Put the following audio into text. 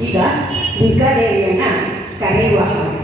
ಈಗ ದುರ್ಗಾದೇವಿಯನ್ನ ಕರೆಯುವ ಹಾಗೆ.